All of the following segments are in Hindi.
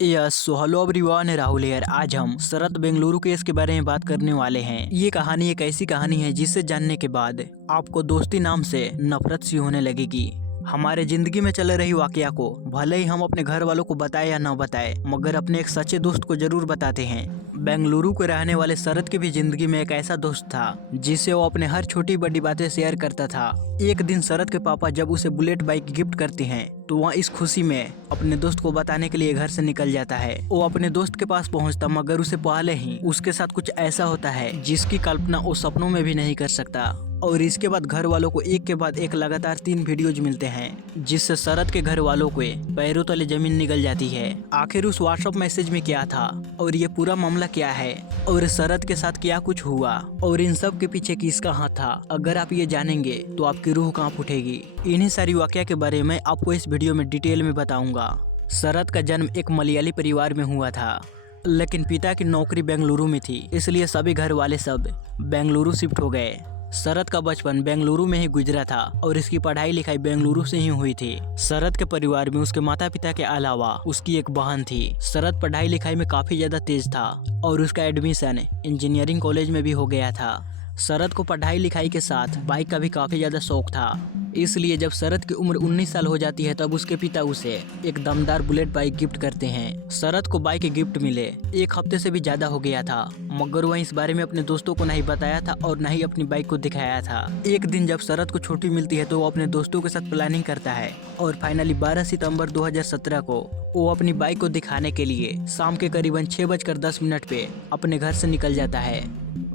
Yes so hello everyone, Rahul here. आज हम शरद बेंगलुरु केस के बारे में बात करने वाले हैं। ये कहानी एक ऐसी कहानी है जिसे जानने के बाद आपको दोस्ती नाम से नफरत सी होने लगेगी। हमारे जिंदगी में चल रही वाकया को भले ही हम अपने घर वालों को बताए या न बताए, मगर अपने एक सच्चे दोस्त को जरूर बताते हैं। बेंगलुरु के रहने वाले शरद की भी जिंदगी में एक ऐसा दोस्त था जिससे वो अपने हर छोटी बड़ी बातें शेयर करता था। एक दिन शरद के पापा जब उसे बुलेट बाइक गिफ्ट करते हैं तो वह इस खुशी में अपने दोस्त को बताने के लिए घर से निकल जाता है। वो अपने दोस्त के पास पहुंचता, मगर उसे पहले ही उसके साथ कुछ ऐसा होता है जिसकी कल्पना वो सपनों में भी नहीं कर सकता। और इसके बाद घर वालों को एक के बाद एक लगातार 3 वीडियोज मिलते हैं जिससे शरद के घर वालों के पैरों तले जमीन निकल जाती है। आखिर उस व्हाट्सएप मैसेज में क्या था और ये पूरा मामला क्या है और शरद के साथ क्या कुछ हुआ और इन सब के पीछे किसका हाथ था, अगर आप ये जानेंगे तो आपकी रूह कांप उठेगी। इन्हीं सारी वाकया के बारे में आपको इस वीडियो में डिटेल में बताऊंगा। शरद का जन्म एक मलयाली परिवार में हुआ था, लेकिन पिता की नौकरी बेंगलुरु में थी, इसलिए सभी घर वाले सब बेंगलुरु शिफ्ट हो गए। शरद का बचपन बेंगलुरु में ही गुजरा था और इसकी पढ़ाई लिखाई बेंगलुरु से ही हुई थी। शरद के परिवार में उसके माता पिता के अलावा उसकी एक बहन थी। शरद पढ़ाई लिखाई में काफी ज्यादा तेज था और उसका एडमिशन इंजीनियरिंग कॉलेज में भी हो गया था। शरद को पढ़ाई लिखाई के साथ बाइक का भी काफी ज्यादा शौक था, इसलिए जब शरद की उम्र 19 साल हो जाती है तब उसके पिता उसे एक दमदार बुलेट बाइक गिफ्ट करते हैं। शरद को बाइक गिफ्ट मिले 1 हफ्ते से भी ज्यादा हो गया था, मगर वह इस बारे में अपने दोस्तों को नहीं बताया था और न ही अपनी बाइक को दिखाया था। एक दिन जब शरद को छुट्टी मिलती है तो वो अपने दोस्तों के साथ प्लानिंग करता है और फाइनली 12 सितंबर 2017 को वो अपनी बाइक को दिखाने के लिए शाम के करीबन 6:10 पे अपने घर से निकल जाता है।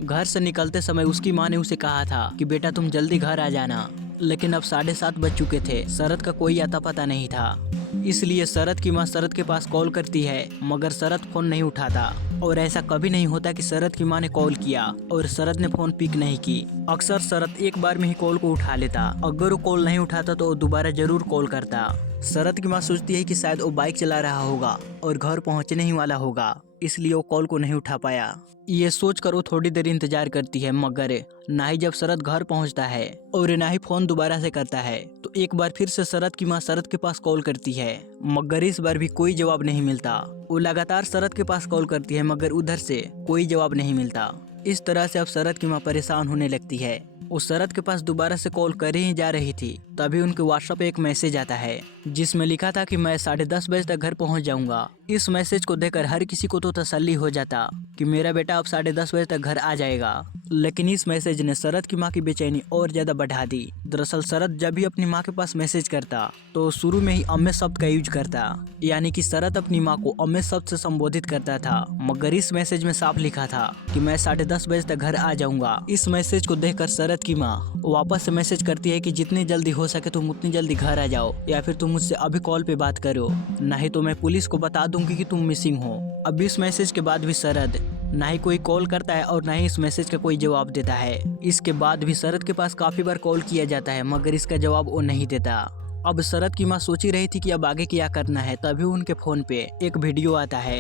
घर से निकलते समय उसकी माँ ने उसे कहा था कि बेटा तुम जल्दी घर आ जाना, लेकिन अब 7:30 बज चुके थे। शरद का कोई आता पता नहीं था, इसलिए शरद की माँ शरद के पास कॉल करती है, मगर शरद फोन नहीं उठाता। और ऐसा कभी नहीं होता कि शरद की माँ ने कॉल किया और शरद ने फोन पिक नहीं की। अक्सर शरद एक बार में ही कॉल को उठा लेता, अगर वो कॉल नहीं उठाता तो वो दोबारा जरूर कॉल करता। शरद की माँ सोचती है कि शायद वो बाइक चला रहा होगा और घर पहुंचने ही वाला होगा, इसलिए वो कॉल को नहीं उठा पाया। ये सोचकर वो थोड़ी देर इंतजार करती है, मगर ना ही जब शरद घर पहुंचता है और ना ही फोन दोबारा से करता है, तो एक बार फिर से शरद की माँ शरद के पास कॉल करती है, मगर इस बार भी कोई जवाब नहीं मिलता। वो लगातार शरद के पास कॉल करती है, मगर उधर से कोई जवाब नहीं मिलता। इस तरह से अब शरद की माँ परेशान होने लगती है। वो शरद के पास दोबारा से कॉल कर ही जा रही थी, तभी उनके व्हाट्सएप पे एक मैसेज आता है जिसमें लिखा था कि मैं 10:30 बजे तक घर पहुंच जाऊंगा। इस मैसेज को देखकर हर किसी को तो तसल्ली हो जाता कि मेरा बेटा अब 10:30 बजे तक घर आ जाएगा, लेकिन इस मैसेज ने शरद की माँ की बेचैनी और ज्यादा बढ़ा दी। दरअसल शरद जब भी अपनी माँ के पास मैसेज करता तो शुरू में ही अम्मे शब्द का यूज करता, यानी कि शरद अपनी माँ को अम्मे शब्द से संबोधित करता था, मगर इस मैसेज में साफ लिखा था कि मैं 10:30 बजे तक घर आ जाऊंगा। इस मैसेज को देखकर शरद की माँ वापस से मैसेज करती है कि जितनी जल्दी हो सके तुम उतनी जल्दी घर आ जाओ, या फिर तुम मुझसे अभी कॉल पे बात करो, नहीं तो मैं पुलिस को बता दूंगी कि तुम मिसिंग हो। अब इस मैसेज के बाद भी शरद ना ही कोई कॉल करता है और ना ही इस मैसेज का कोई जवाब देता है। इसके बाद भी शरद के पास काफी बार कॉल किया जाता है, मगर इसका जवाब वो नहीं देता। अब शरद की माँ सोच ही रही थी कि अब आगे क्या करना है, तभी उनके फोन पे एक वीडियो आता है।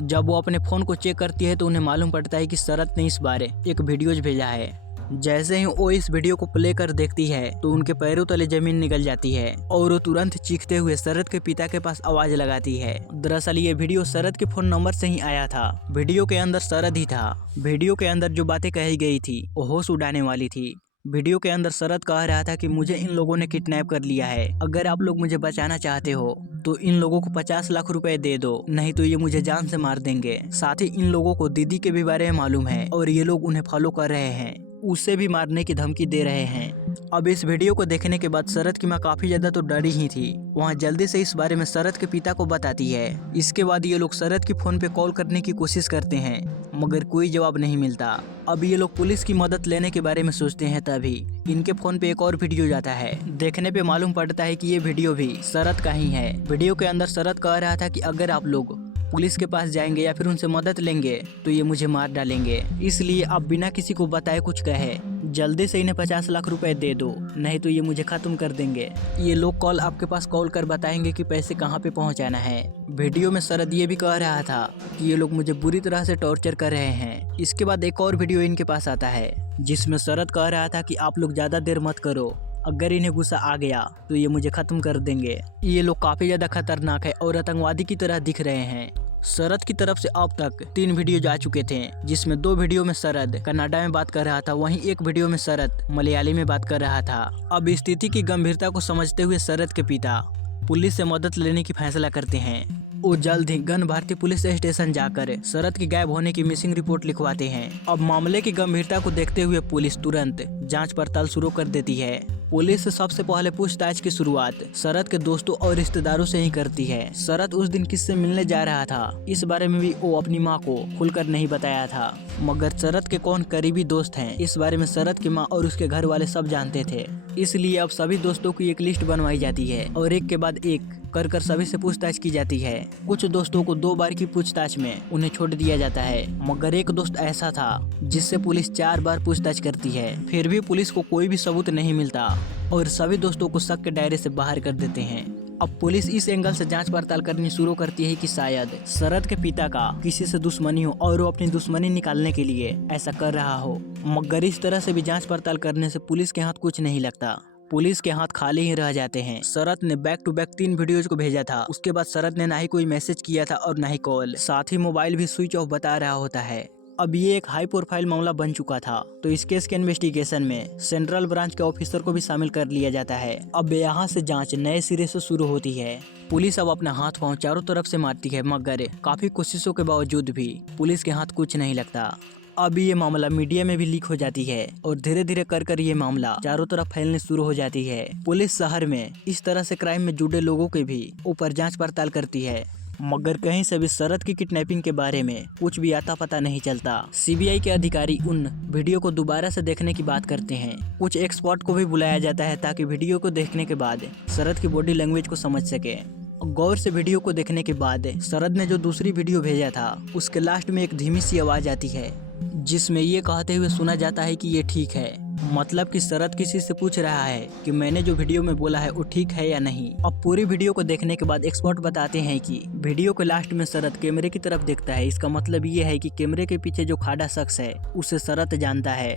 जब वो अपने फोन को चेक करती है तो उन्हें मालूम पड़ता है कि शरद ने इस बार एक वीडियोज भेजा है। जैसे ही वो इस वीडियो को प्ले कर देखती है तो उनके पैरों तले जमीन निकल जाती है और वो तुरंत चीखते हुए शरद के पिता के पास आवाज लगाती है। दरअसल ये वीडियो शरद के फोन नंबर से ही आया था। वीडियो के अंदर शरद ही था। वीडियो के अंदर जो बातें कही गई थी वो होश उड़ाने वाली थी। वीडियो के अंदर शरद कह रहा था कि मुझे इन लोगों ने किडनैप कर लिया है, अगर आप लोग मुझे बचाना चाहते हो तो इन लोगों को 50 लाख रुपए दे दो, नहीं तो ये मुझे जान से मार देंगे। साथ ही इन लोगों को दीदी के भी बारे में मालूम है और ये लोग उन्हें फॉलो कर रहे हैं, उसे भी मारने की धमकी दे रहे हैं। अब इस वीडियो को देखने के बाद शरद की माँ काफी ज्यादा तो डरी ही थी। वहाँ जल्दी से इस बारे में शरद के पिता को बताती है। इसके बाद ये लोग शरद की फोन पे कॉल करने की कोशिश करते हैं, मगर कोई जवाब नहीं मिलता। अब ये लोग पुलिस की मदद लेने के बारे में सोचते हैं, तभी इनके फोन पे एक और वीडियो जाता है। देखने पे मालूम पड़ता है कि ये वीडियो भी शरद का ही है। वीडियो के अंदर शरद कह रहा था कि अगर आप लोग पुलिस के पास जाएंगे या फिर उनसे मदद लेंगे तो ये मुझे मार डालेंगे, इसलिए आप बिना किसी को बताए कुछ कहे जल्दी से इन्हें 50 लाख रुपए दे दो, नहीं तो ये मुझे खत्म कर देंगे। ये लोग कॉल आपके पास कॉल कर बताएंगे कि पैसे कहाँ पे पहुँचाना है। वीडियो में शरद ये भी कह रहा था कि ये लोग मुझे बुरी तरह से टॉर्चर कर रहे हैं। इसके बाद एक और वीडियो इनके पास आता है जिसमें शरद कह रहा था कि आप लोग ज्यादा देर मत करो, अगर इन्हें गुस्सा आ गया तो ये मुझे खत्म कर देंगे। ये लोग काफी ज्यादा खतरनाक है और आतंकवादी की तरह दिख रहे हैं। शरद की तरफ से अब तक 3 वीडियो जा चुके थे, जिसमें 2 वीडियो में शरद कन्नड़ा में बात कर रहा था, वहीं एक वीडियो में शरद मलयाली में बात कर रहा था। अब स्थिति की गंभीरता को समझते हुए शरद के पिता पुलिस से मदद लेने की फैसला करते हैं। वो जल्द ही गन भारतीय पुलिस स्टेशन जाकर शरद की गायब होने की मिसिंग रिपोर्ट लिखवाते हैं। अब मामले की गंभीरता को देखते हुए पुलिस तुरंत जांच पड़ताल शुरू कर देती है। पुलिस सबसे पहले पूछताछ की शुरुआत शरद के दोस्तों और रिश्तेदारों से ही करती है। शरद उस दिन किससे मिलने जा रहा था, इस बारे में भी वो अपनी मां को खुलकर नहीं बताया था, मगर शरद के कौन करीबी दोस्त हैं, इस बारे में शरद की मां और उसके घर वाले सब जानते थे। इसलिए अब सभी दोस्तों की एक लिस्ट बनवाई जाती है और एक के बाद एक कर सभी से पूछताछ की जाती है। कुछ दोस्तों को 2 बार की पूछताछ में उन्हें छोड़ दिया जाता है, मगर एक दोस्त ऐसा था जिससे पुलिस 4 बार पूछताछ करती है, फिर भी पुलिस को कोई भी सबूत नहीं मिलता और सभी दोस्तों को शक के दायरे से बाहर कर देते हैं। अब पुलिस इस एंगल से जांच पड़ताल करनी शुरू करती है कि शायद शरद के पिता का किसी से दुश्मनी हो और वो अपनी दुश्मनी निकालने के लिए ऐसा कर रहा हो, मगर इस तरह से भी जांच पड़ताल करने से पुलिस के हाथ कुछ नहीं लगता। पुलिस के हाथ खाली ही रह जाते हैं। शरद ने बैक टू बैक 3 वीडियोज को भेजा था। उसके बाद शरद ने ना ही कोई मैसेज किया था और ना ही कॉल, साथ ही मोबाइल भी स्विच ऑफ बता रहा होता है। अब ये एक हाई प्रोफाइल मामला बन चुका था, तो इस केस के इन्वेस्टिगेशन में सेंट्रल ब्रांच के ऑफिसर को भी शामिल कर लिया जाता है। अब यहाँ से जांच नए सिरे से शुरू होती है। पुलिस अब अपना हाथ पांव चारों तरफ से मारती है, मगर काफी कोशिशों के बावजूद भी पुलिस के हाथ कुछ नहीं लगता। अब ये मामला मीडिया में भी लीक हो जाती है और धीरे धीरे कर ये मामला चारों तरफ फैलने शुरू हो जाती है। पुलिस शहर में इस तरह से क्राइम में जुड़े लोगों के भी ऊपर जांच पड़ताल करती है, मगर कहीं से भी शरद की किडनैपिंग के बारे में कुछ भी आता पता नहीं चलता। सीबीआई के अधिकारी उन वीडियो को दोबारा से देखने की बात करते हैं। कुछ एक्सपर्ट को भी बुलाया जाता है ताकि वीडियो को देखने के बाद शरद की बॉडी लैंग्वेज को समझ सके। गौर से वीडियो को देखने के बाद शरद ने जो दूसरी वीडियो भेजा था, उसके लास्ट में एक धीमी सी आवाज आती है, जिसमें ये कहते हुए सुना जाता है कि ये ठीक है। मतलब कि शरद किसी से पूछ रहा है कि मैंने जो वीडियो में बोला है वो ठीक है या नहीं। अब पूरी वीडियो को देखने के बाद एक्सपर्ट बताते हैं कि वीडियो के लास्ट में शरद कैमरे की तरफ देखता है। इसका मतलब ये है कि कैमरे के पीछे जो खाड़ा शख्स है उसे शरद जानता है,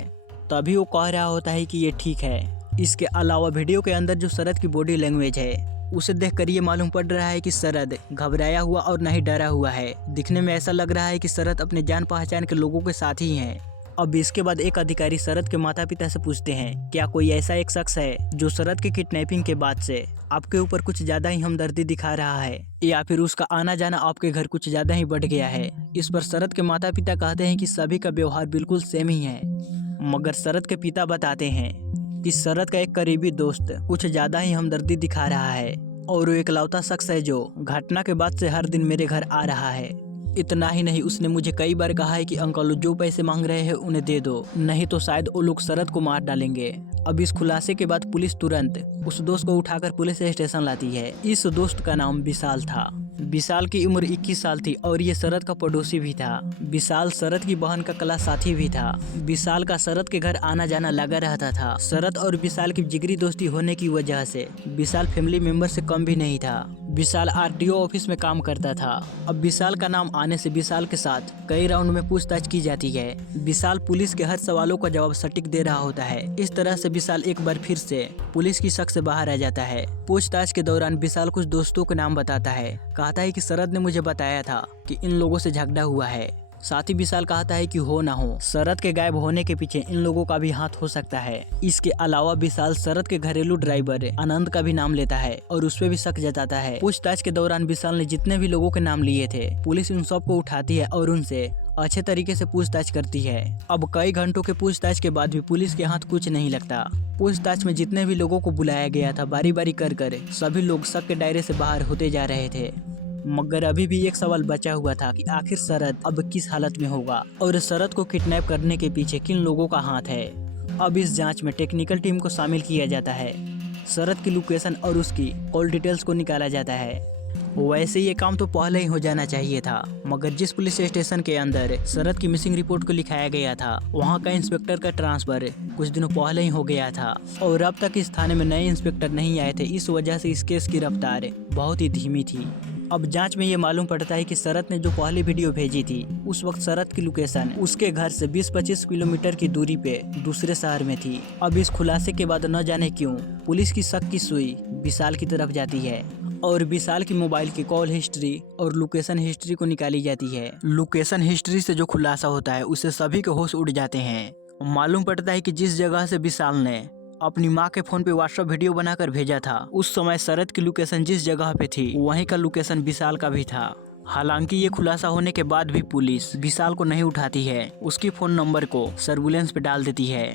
तभी वो कह रहा होता है कि ये ठीक है। इसके अलावा वीडियो के अंदर जो शरद की बॉडी लैंग्वेज है उसे देखकर ये मालूम पड़ रहा है कि शरद घबराया हुआ और नहीं डरा हुआ है। दिखने में ऐसा लग रहा है कि शरद अपने जान पहचान के लोगों के साथ ही हैं। अब इसके बाद एक अधिकारी शरद के माता पिता से पूछते हैं, क्या कोई ऐसा एक शख्स है जो शरद की किडनैपिंग के बाद से आपके ऊपर कुछ ज्यादा ही हमदर्दी दिखा रहा है, या फिर उसका आना जाना आपके घर कुछ ज्यादा ही बढ़ गया है। इस पर शरद के माता पिता कहते हैं कि सभी का व्यवहार बिल्कुल सेम ही है, मगर शरद के पिता बताते हैं कि शरद का एक करीबी दोस्त कुछ ज्यादा ही हमदर्दी दिखा रहा है और वो इकलौता शख्स है जो घटना के बाद से हर दिन मेरे घर आ रहा है। इतना ही नहीं, उसने मुझे कई बार कहा है कि अंकल जो पैसे मांग रहे हैं उन्हें दे दो, नहीं तो शायद वो लोग शरद को मार डालेंगे। अब इस खुलासे के बाद पुलिस तुरंत उस दोस्त को उठाकर पुलिस स्टेशन लाती है। इस दोस्त का नाम विशाल था। विशाल की उम्र 21 साल थी और ये शरद का पड़ोसी भी था। विशाल शरद की बहन का क्लास साथी भी था। विशाल का शरद के घर आना जाना लगा रहता था। शरद और विशाल की जिगरी दोस्ती होने की वजह से विशाल फैमिली मेंबर से कम भी नहीं था। विशाल आरटीओ ऑफिस में काम करता था। अब विशाल का नाम आने से विशाल के साथ कई राउंड में पूछताछ की जाती है। विशाल पुलिस के हर सवालों का जवाब सटीक दे रहा होता है। इस तरह से विशाल एक बार फिर से पुलिस की शक से बाहर आ जाता है। पूछताछ के दौरान विशाल कुछ दोस्तों के नाम बताता है। कहता है कि शरद ने मुझे बताया था कि इन लोगों से झगड़ा हुआ है। साथ ही विशाल कहता है कि हो ना हो, शरद के गायब होने के पीछे इन लोगों का भी हाथ हो सकता है। इसके अलावा विशाल शरद के घरेलू ड्राइवर आनंद का भी नाम लेता है और उस पर भी शक जताता है। पूछताछ के दौरान विशाल ने जितने भी लोगों के नाम लिए थे, पुलिस उन सबको उठाती है और उनसे अच्छे तरीके से पूछताछ करती है। अब कई घंटों के पूछताछ के बाद भी पुलिस के हाथ कुछ नहीं लगता। पूछताछ में जितने भी लोगों को बुलाया गया था, बारी बारी कर सभी लोग शक के दायरे से बाहर होते जा रहे थे, मगर अभी भी एक सवाल बचा हुआ था कि आखिर शरद अब किस हालत में होगा और शरद को किडनैप करने के पीछे किन लोगों का हाथ है। अब इस जांच में टेक्निकल टीम को शामिल किया जाता है। शरद की लोकेशन और उसकी कॉल डिटेल्स को निकाला जाता है। वैसे ये काम तो पहले ही हो जाना चाहिए था, मगर जिस पुलिस स्टेशन के अंदर शरद की मिसिंग रिपोर्ट को लिखाया गया था, वहाँ का इंस्पेक्टर का ट्रांसफर कुछ दिनों पहले ही हो गया था और अब तक इस थाने में नए इंस्पेक्टर नहीं आए थे। इस वजह से इस केस की रफ्तार बहुत ही धीमी थी। अब जांच में ये मालूम पड़ता है कि शरत ने जो पहली वीडियो भेजी थी उस वक्त शरत की लोकेशन उसके घर से 20-25 किलोमीटर की दूरी पे दूसरे शहर में थी। अब इस खुलासे के बाद न जाने क्यों पुलिस की शक की सुई विशाल की तरफ जाती है और विशाल की मोबाइल की कॉल हिस्ट्री और लोकेशन हिस्ट्री को निकाली जाती है। लोकेशन हिस्ट्री से जो खुलासा होता है उससे सभी के होश उड़ जाते हैं। मालूम पड़ता है कि जिस जगह से विशाल ने अपनी माँ के फोन पे व्हाट्सएप वीडियो बनाकर भेजा था उस समय शरत की लोकेशन जिस जगह पे थी वहीं का लोकेशन विशाल का भी था। हालांकि ये खुलासा होने के बाद भी पुलिस विशाल को नहीं उठाती है, उसकी फोन नंबर को सर्विलेंस पे डाल देती है।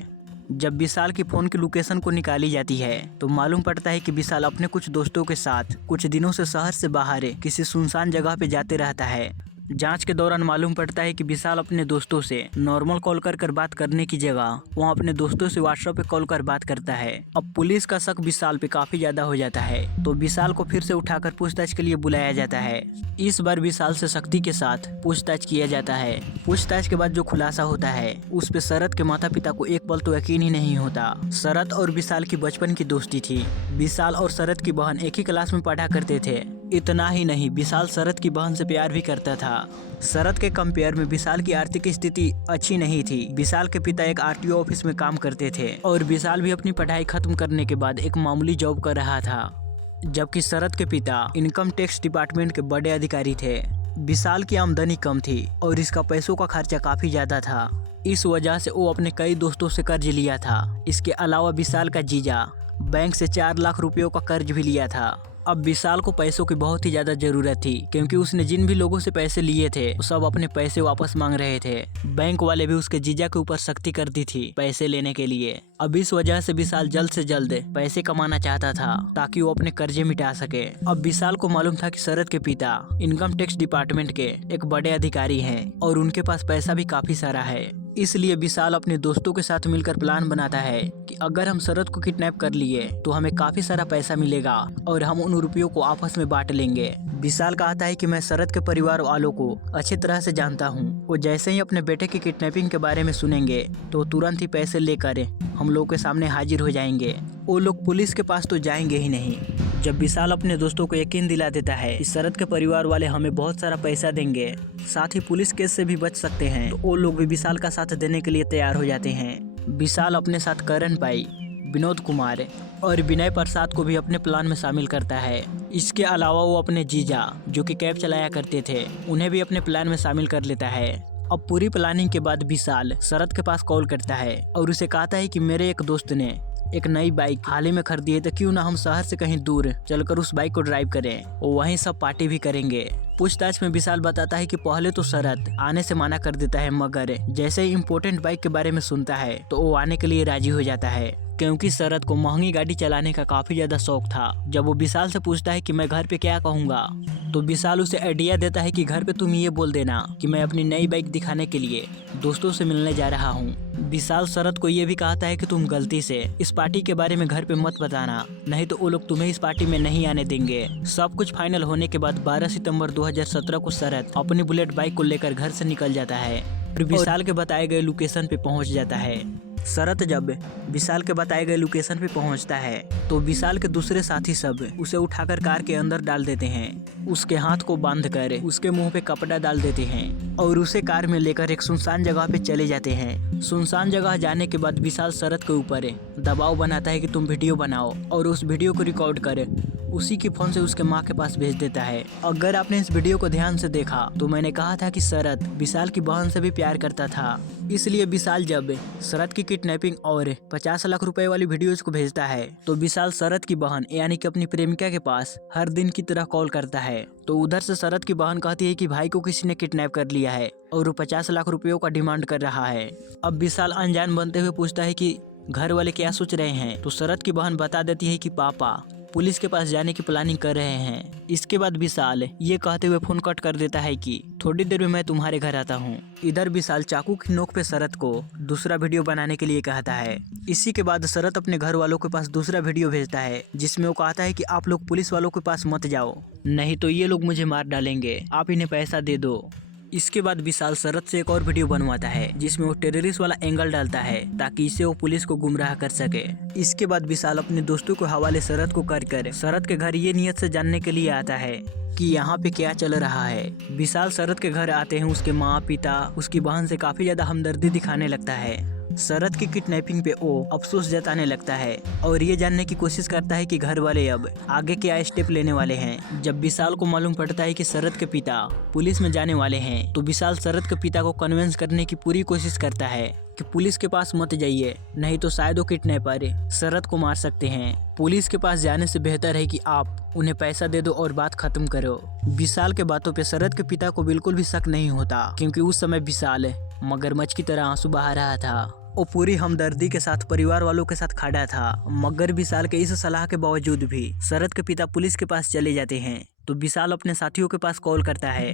जब विशाल की फोन की लोकेशन को निकाली जाती है तो मालूम पड़ता है कि विशाल अपने कुछ दोस्तों के साथ कुछ दिनों से शहर से बाहर किसी सुनसान जगह पे जाते रहता है। जांच के दौरान मालूम पड़ता है कि विशाल अपने दोस्तों से नॉर्मल कॉल कर बात करने की जगह वो अपने दोस्तों से व्हाट्सएप पे कॉल कर बात करता है। अब पुलिस का शक विशाल पे काफी ज्यादा हो जाता है तो विशाल को फिर से उठाकर पूछताछ के लिए बुलाया जाता है। इस बार विशाल से सख्ती के साथ पूछताछ किया जाता है। पूछताछ के बाद जो खुलासा होता है उस पे शरत के माता पिता को एक पल तो यकीन ही नहीं होता। शरत और विशाल की बचपन की दोस्ती थी। विशाल और शरत की बहन एक ही क्लास में पढ़ा करते थे। इतना ही नहीं, विशाल शरत की बहन से प्यार भी करता था। शरत के कंपेयर में विशाल की आर्थिक स्थिति अच्छी नहीं थी। विशाल के पिता एक आरटीओ ऑफिस में काम करते थे और विशाल भी अपनी पढ़ाई खत्म करने के बाद एक मामूली जॉब कर रहा था, जबकि शरत के पिता इनकम टैक्स डिपार्टमेंट के बड़े अधिकारी थे। विशाल की आमदनी कम थी और इसका पैसों का खर्चा काफी ज्यादा था। इस वजह से वो अपने कई दोस्तों से कर्ज लिया था। इसके अलावा विशाल का जीजा बैंक से 4 लाख रुपयों का कर्ज भी लिया था। अब विशाल को पैसों की बहुत ही ज्यादा जरूरत थी क्योंकि उसने जिन भी लोगों से पैसे लिए थे वो सब अपने पैसे वापस मांग रहे थे। बैंक वाले भी उसके जीजा के ऊपर सख्ती कर दी थी पैसे लेने के लिए। अब इस वजह से विशाल जल्द से जल्द पैसे कमाना चाहता था ताकि वो अपने कर्जे मिटा सके। अब विशाल को मालूम था कि शरत के पिता इनकम टैक्स डिपार्टमेंट के एक बड़े अधिकारी हैं और उनके पास पैसा भी काफी सारा है। इसलिए विशाल अपने दोस्तों के साथ मिलकर प्लान बनाता है कि अगर हम शरत को किडनैप कर लिए तो हमें काफी सारा पैसा मिलेगा और हम उन रुपयों को आपस में बांट लेंगे। विशाल कहता है कि मैं शरत के परिवार वालों को अच्छी तरह से जानता हूँ। वो जैसे ही अपने बेटे की किडनैपिंग के बारे में सुनेंगे तो तुरंत ही पैसे लेकर हम लोग के सामने हाजिर हो जाएंगे। वो लोग पुलिस के पास तो जाएंगे ही नहीं। जब विशाल अपने दोस्तों को यकीन दिला देता है कि शरत के परिवार वाले हमें बहुत सारा पैसा देंगे, साथ ही पुलिस केस से भी बच सकते हैं, तो वो लोग भी विशाल का साथ देने के लिए तैयार हो जाते हैं। विशाल अपने साथ करण भाई, विनोद कुमार और विनय प्रसाद को भी अपने प्लान में शामिल करता है। इसके अलावा वो अपने जीजा जो कि कैब चलाया करते थे उन्हें भी अपने प्लान में शामिल कर लेता है। अब पूरी प्लानिंग के बाद विशाल शरत के पास कॉल करता है और उसे कहता है कि मेरे एक दोस्त ने एक नई बाइक हाल ही में खरीदी है, तो क्यों ना हम शहर से कहीं दूर चलकर उस बाइक को ड्राइव करें और वहीं सब पार्टी भी करेंगे। पूछताछ में विशाल बताता है कि पहले तो शरत आने से मना कर देता है, मगर जैसे ही इम्पोर्टेंट बाइक के बारे में सुनता है तो वो आने के लिए राजी हो जाता है क्योंकि शरत को महंगी गाड़ी चलाने का काफी ज्यादा शौक था। जब वो विशाल से पूछता है कि मैं घर पे क्या कहूँगा तो विशाल उसे आइडिया देता है कि घर पे तुम ये बोल देना कि मैं अपनी नई बाइक दिखाने के लिए दोस्तों से मिलने जा रहा हूँ। विशाल शरत को ये भी कहता है कि तुम गलती से इस पार्टी के बारे में घर पे मत बताना, नहीं तो वो लोग तुम्हें इस पार्टी में नहीं आने देंगे। सब कुछ फाइनल होने के बाद 12 सितंबर 2017 को शरत अपनी बुलेट बाइक को लेकर घर से निकल जाता है और विशाल के बताए गए लोकेशन पे पहुंच जाता है। शरत जब विशाल के बताए गए लोकेशन पे पहुंचता है तो विशाल के दूसरे साथी सब उसे उठाकर कार के अंदर डाल देते हैं, उसके हाथ को बांधकर उसके मुंह पे कपड़ा डाल देते हैं और उसे कार में लेकर एक सुनसान जगह पे चले जाते हैं। सुनसान जगह जाने के बाद विशाल शरत के ऊपर दबाव बनाता है कि तुम वीडियो बनाओ और उस वीडियो को रिकॉर्ड कर उसी की फोन से उसके माँ के पास भेज देता है। अगर आपने इस वीडियो को ध्यान से देखा तो मैंने कहा था कि शरत विशाल की बहन से भी प्यार करता था, इसलिए विशाल जब शरत की किडनैपिंग और 50 लाख रुपए वाली वीडियोज को भेजता है तो विशाल शरत की बहन यानी कि अपनी प्रेमिका के पास हर दिन की तरह कॉल करता है। तो उधर से शरत की बहन कहती है कि भाई को किसी ने किडनैप कर लिया है और वो 50 लाख रुपयों का डिमांड कर रहा है। अब विशाल अनजान बनते हुए पूछता है कि घर वाले क्या सोच रहे हैं, तो शरत की बहन बता देती है कि पापा पुलिस के पास जाने की प्लानिंग कर रहे हैं। इसके बाद विशाल ये कहते हुए फोन कट कर देता है कि थोड़ी देर में मैं तुम्हारे घर आता हूँ। इधर विशाल चाकू की नोक पे शरत को दूसरा वीडियो बनाने के लिए कहता है। इसी के बाद शरत अपने घर वालों के पास दूसरा वीडियो भेजता है जिसमें वो कहता है कि आप लोग पुलिस वालों के पास मत जाओ, नहीं तो ये लोग मुझे मार डालेंगे, आप इन्हें पैसा दे दो। इसके बाद विशाल शरद से एक और वीडियो बनवाता है जिसमें वो टेररिस्ट वाला एंगल डालता है ताकि इससे वो पुलिस को गुमराह कर सके। इसके बाद विशाल अपने दोस्तों के हवाले शरद को कर शरद के घर ये नियत से जानने के लिए आता है कि यहाँ पे क्या चल रहा है। विशाल शरद के घर आते हैं उसके माँ पिता उसकी बहन से काफी ज्यादा हमदर्दी दिखाने लगता है। शरद की किडनैपिंग पे वो अफसोस जताने लगता है और ये जानने की कोशिश करता है कि घर वाले अब आगे क्या स्टेप लेने वाले हैं। जब विशाल को मालूम पड़ता है कि शरद के पिता पुलिस में जाने वाले हैं तो विशाल शरद के पिता को कन्विंस करने की पूरी कोशिश करता है कि पुलिस के पास मत जाइए, नहीं तो शायद वो किडनैपर शरद को मार सकते हैं। पुलिस के पास जाने से बेहतर है कि आप उन्हें पैसा दे दो और बात खत्म करो। विशाल के बातों पे शरद के पिता को बिल्कुल भी शक नहीं होता क्योंकि उस समय विशाल मगरमच्छ की तरह आंसू बहा रहा था। वो पूरी हमदर्दी के साथ परिवार वालों के साथ खड़ा था, मगर विशाल के इस सलाह के बावजूद भी शरद के पिता पुलिस के पास चले जाते हैं। तो विशाल अपने साथियों के पास कॉल करता है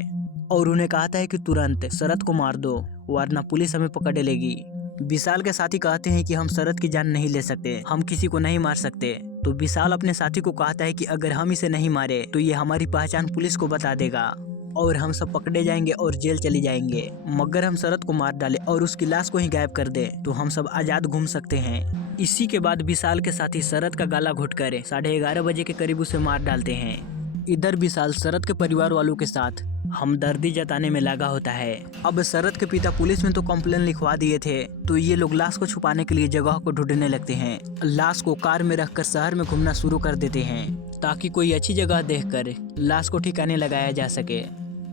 और उन्हें कहता है कि तुरंत शरद को मार दो वरना पुलिस हमें पकड़ लेगी। विशाल के साथी कहते हैं कि हम शरद की जान नहीं ले सकते, हम किसी को नहीं मार सकते। तो विशाल अपने साथी को कहता है कि अगर हम इसे नहीं मारे तो ये हमारी पहचान पुलिस को बता देगा और हम सब पकड़े जाएंगे और जेल चले जाएंगे। मगर हम शरद को मार डाले और उसकी लाश को ही गायब कर दे तो हम सब आजाद घूम सकते हैं। इसी के बाद विशाल के साथी शरद का गला घोटकर 11:30 बजे के करीब उसे मार डालते हैं। इधर विशाल शरद के परिवार वालों के साथ हमदर्दी जताने में लगा होता है। अब शरद के पिता पुलिस में तो कंप्लेन लिखवा दिए थे तो ये लोग लाश को छुपाने के लिए जगह को ढूंढने लगते हैं। लाश को कार में रखकर शहर में घूमना शुरू कर देते हैं ताकि कोई अच्छी जगह देखकर लाश को ठिकाने लगाया जा सके।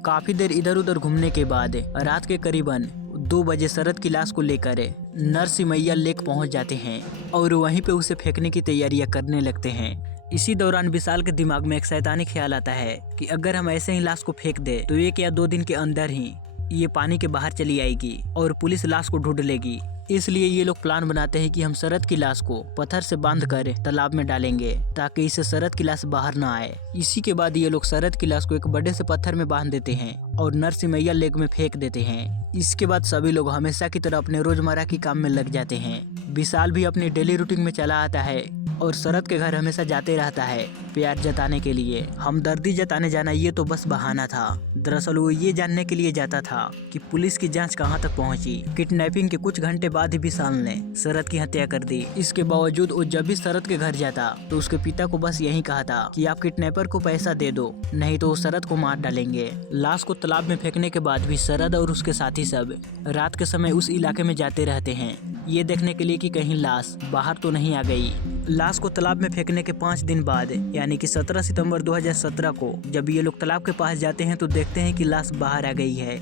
काफी देर इधर उधर घूमने के बाद रात के करीबन 2 बजे शरद की लाश को लेकर नरसिम्हा लेक पहुंच जाते हैं और वहीं पे उसे फेंकने की तैयारियां करने लगते हैं। इसी दौरान विशाल के दिमाग में एक शैतानी ख्याल आता है कि अगर हम ऐसे ही लाश को फेंक दे तो 1 या 2 दिन के अंदर ही ये पानी के बाहर चली आएगी और पुलिस लाश को ढूंढ लेगी। इसलिए ये लोग प्लान बनाते हैं कि हम शरद की लाश को पत्थर से बांध कर तालाब में डालेंगे ताकि इससे शरद की लाश बाहर न आए। इसी के बाद ये लोग शरद की लाश को एक बड़े से पत्थर में बांध देते हैं और नरसिम्हा लेक में फेंक देते हैं। इसके बाद सभी लोग हमेशा की तरह अपने रोजमर्रा की काम में लग जाते हैं। विशाल भी अपनी डेली रूटीन में चला आता है और शरद के घर हमेशा जाते रहता है प्यार जताने के लिए। हमदर्दी जताने जाना ये तो बस बहाना था, दरअसल वो ये जानने के लिए जाता था कि पुलिस की जांच कहां तक पहुंची। किडनैपिंग के कुछ घंटे बाद ही विशाल ने शरद की हत्या कर दी। इसके बावजूद वो जब भी शरद के घर जाता तो उसके पिता को बस यही कहा था कि आप किडनैपर को पैसा दे दो नहीं तो वो शरद को मार डालेंगे। लाश को तालाब में फेंकने के बाद भी शरद और उसके साथी सब रात के समय उस इलाके में जाते रहते हैं ये देखने के लिए कि कहीं लाश बाहर तो नहीं आ गई। लाश को तालाब में फेंकने के 5 दिन बाद यानी कि 17 सितंबर 2017 को जब ये लोग तालाब के पास जाते हैं तो देखते हैं कि लाश बाहर आ गई है।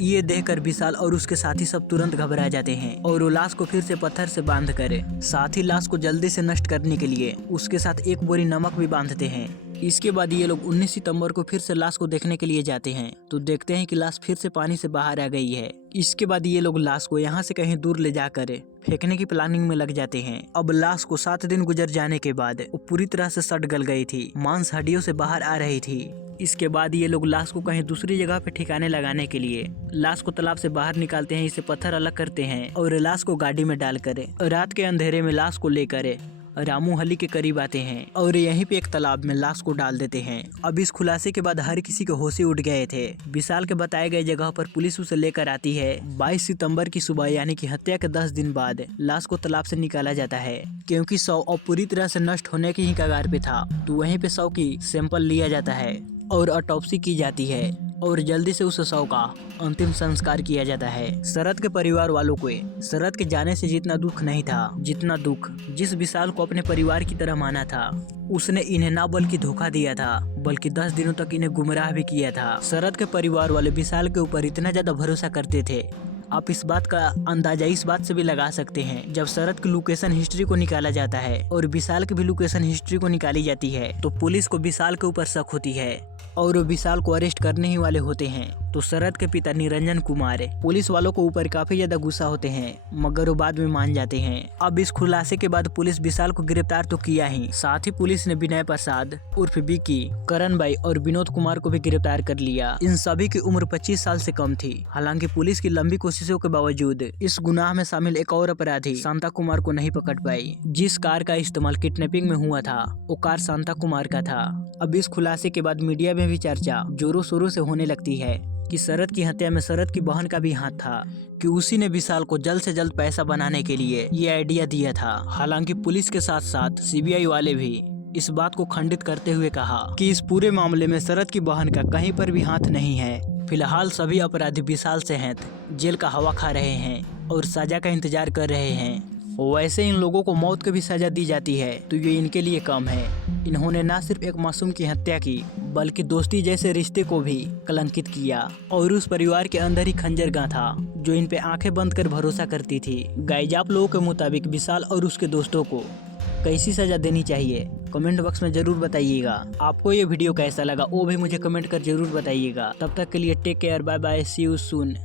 ये देखकर विशाल और उसके साथी सब तुरंत घबरा जाते हैं और वो लाश को फिर से पत्थर से बांध कर साथ ही लाश को जल्दी से नष्ट करने के लिए उसके साथ 1 बोरी नमक भी बांधते हैं। इसके बाद ये लोग 19 सितंबर को फिर से लाश को देखने के लिए जाते हैं तो देखते हैं कि लाश फिर से पानी से बाहर आ गई है। इसके बाद ये लोग लाश को यहाँ से कहीं दूर ले जाकर फेंकने की प्लानिंग में लग जाते हैं। अब लाश को 7 दिन गुजर जाने के बाद वो पूरी तरह से सड़ गल गई थी, मांस हड्डियों से बाहर आ रही थी। इसके बाद ये लोग लाश को कहीं दूसरी जगह पे ठिकाने लगाने के लिए लाश को तालाब से बाहर निकालते हैं, इसे पत्थर अलग करते हैं और लाश को गाड़ी में डालकर रात के अंधेरे में लाश को लेकर रामू हली के करीब आते हैं और यहीं पे एक तालाब में लाश को डाल देते हैं। अब इस खुलासे के बाद हर किसी के होश उड़ गए थे। विशाल के बताए गए जगह पर पुलिस उसे लेकर आती है। 22 सितंबर की सुबह यानी कि हत्या के 10 दिन बाद लाश को तालाब से निकाला जाता है। क्योंकि शव अब पूरी तरह से नष्ट होने की ही कगार पे था तो वहीं पे शव की सैंपल लिया जाता है और ऑटोप्सी की जाती है और जल्दी से उस शव का अंतिम संस्कार किया जाता है। शरद के परिवार वालों को शरद के जाने से जितना दुख नहीं था जितना दुख जिस विशाल को अपने परिवार की तरह माना था उसने इन्हें ना बल्कि धोखा दिया था बल्कि 10 दिनों तक इन्हें गुमराह भी किया था। शरद के परिवार वाले विशाल के ऊपर इतना ज्यादा भरोसा करते थे आप इस बात का अंदाजा इस बात से भी लगा सकते हैं जब शरद की लोकेशन हिस्ट्री को निकाला जाता है और विशाल की भी लोकेशन हिस्ट्री को निकाली जाती है तो पुलिस को विशाल के ऊपर शक होती है और वो विशाल को अरेस्ट करने ही वाले होते हैं। तो शरद के पिता निरंजन कुमार पुलिस वालों को ऊपर काफी ज्यादा गुस्सा होते हैं मगर वो बाद में मान जाते हैं। अब इस खुलासे के बाद पुलिस विशाल को गिरफ्तार तो किया ही, साथ ही पुलिस ने विनय प्रसाद उर्फ विकी, करण भाई और विनोद कुमार को भी गिरफ्तार कर लिया। इन सभी की उम्र 25 साल से कम थी। हालांकि पुलिस की लंबी कोशिशों के बावजूद इस गुनाह में शामिल एक और अपराधी शांता कुमार को नहीं पकड़ पाई। जिस कार का इस्तेमाल किडनैपिंग में हुआ था वो कार शांता कुमार का था। अब इस खुलासे के बाद मीडिया में भी चर्चा जोरों शोरों से होने लगती है। कि शरद की हत्या में शरद की बहन का भी हाथ था, कि उसी ने विशाल को जल्द से जल्द पैसा बनाने के लिए ये आइडिया दिया था। हालांकि पुलिस के साथ साथ सीबीआई वाले भी इस बात को खंडित करते हुए कहा कि इस पूरे मामले में शरद की बहन का कहीं पर भी हाथ नहीं है। फिलहाल सभी अपराधी विशाल सहित जेल का हवा खा रहे हैं और सजा का इंतजार कर रहे हैं। वैसे इन लोगों को मौत की भी सजा दी जाती है तो ये इनके लिए कम है। इन्होंने न सिर्फ एक मासूम की हत्या की बल्कि दोस्ती जैसे रिश्ते को भी कलंकित किया और उस परिवार के अंदर ही खंजर गांथा जो इन पे आंखें बंद कर भरोसा करती थी। गाइज, आप लोगों के मुताबिक विशाल और उसके दोस्तों को कैसी सजा देनी चाहिए कमेंट बॉक्स में जरूर बताइएगा। आपको ये वीडियो कैसा लगा वो भी मुझे कमेंट कर जरूर बताइएगा। तब तक के लिए take care, bye bye, see you soon.